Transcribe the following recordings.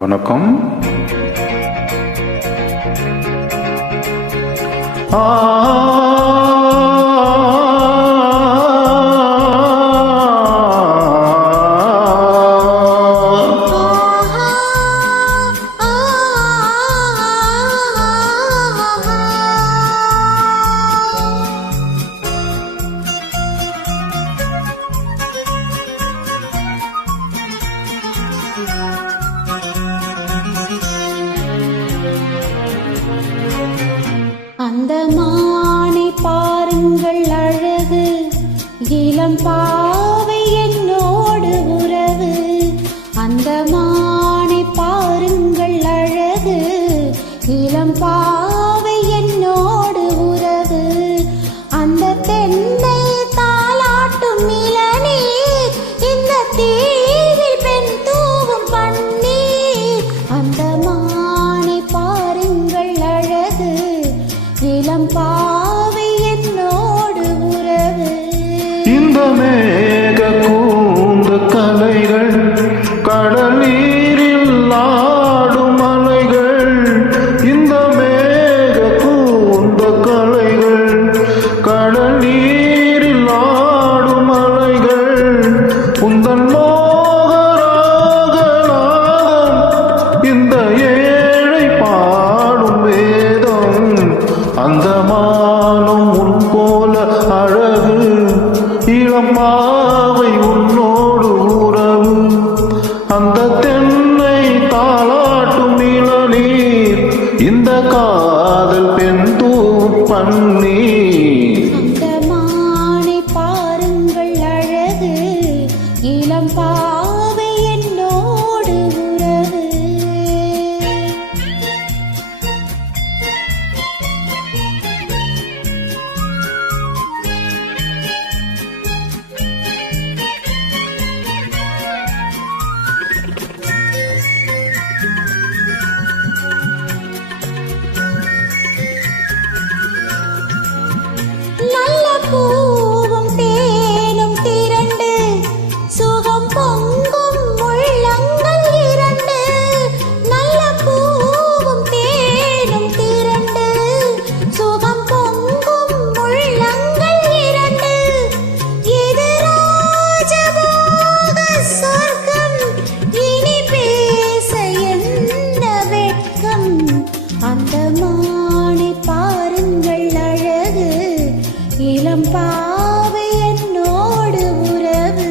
வணக்கம். அந்த மானை பாருங்கள் அழகு, இளம் பாவை என்னோடு உறவு. அந்த மானை பாருங்கள் அழகு, இளம் பாவை என்னோடு உறவு. அந்த தென்னை தாலாட்டும் இளநீர், இந்த தீவில் பெண் தூவும் பன்னீர். அந்த மானை பாருங்கள் அழகு, இளம் பாவை என்னோடு உறவு. இந்த மேக கூந்த கலைகள், கடல் நீரில் ஆடும் அலைகள். இந்த மேக கூந்த கலைகள், கடல் நீரில் ஆடும் அலைகள். உந்தன் மோகராகநாதம், இந்த ஏழை பாடும் வேதம். அந்த மானும் உன் போல அழகு, இளம் பாவை உன்னோடு உறவு. அந்த தென்னை தாளாட்டும் இளநீர், இந்த காதல் பெண் தூவும் பன்னீர். அந்த மானை பாருங்கள் அழகு, இளம் பாவை என்னோடு உறவு. நல்ல பூவும் தேனும் திரண்டு, சுகம் பொங்கும் உள்ளங்கள் இரண்டு. நல்ல பூவும் தேனும் திரண்டு, சுகம் பொங்கும் உள்ளங்கள் இரண்டு. இது ராஜபோக சொர்க்கம், இனி பேச என்ன வெட்கம். அந்த மானை பாருங்கள் அழகு, இளம் பாவை என்னோடு உறவு.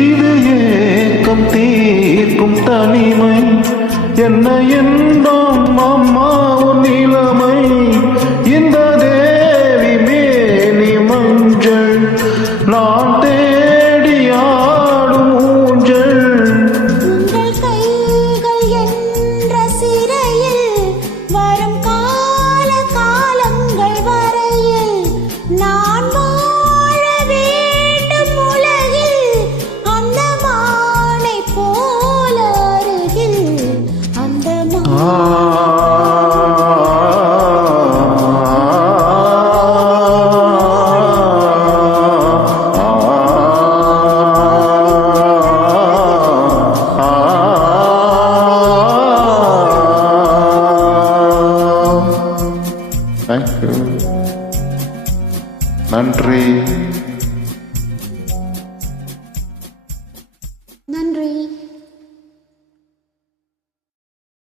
இது ஏக்கம் தீர்க்கும் தனிமை, என்ன என்றும் அம்மா உன் நிலைமை. இந்த தேவி மேனி மஞ்சள், நான் தேடி ஆடும் ஊஞ்சல். உங்கள் கைகள் என்ற சிறையில், வரும் கால காலங்கள் வரையில் நான் வாழ வேண்டும் உலகில். அந்த மானை போல அருகில், அந்த Thank you. நன்றி.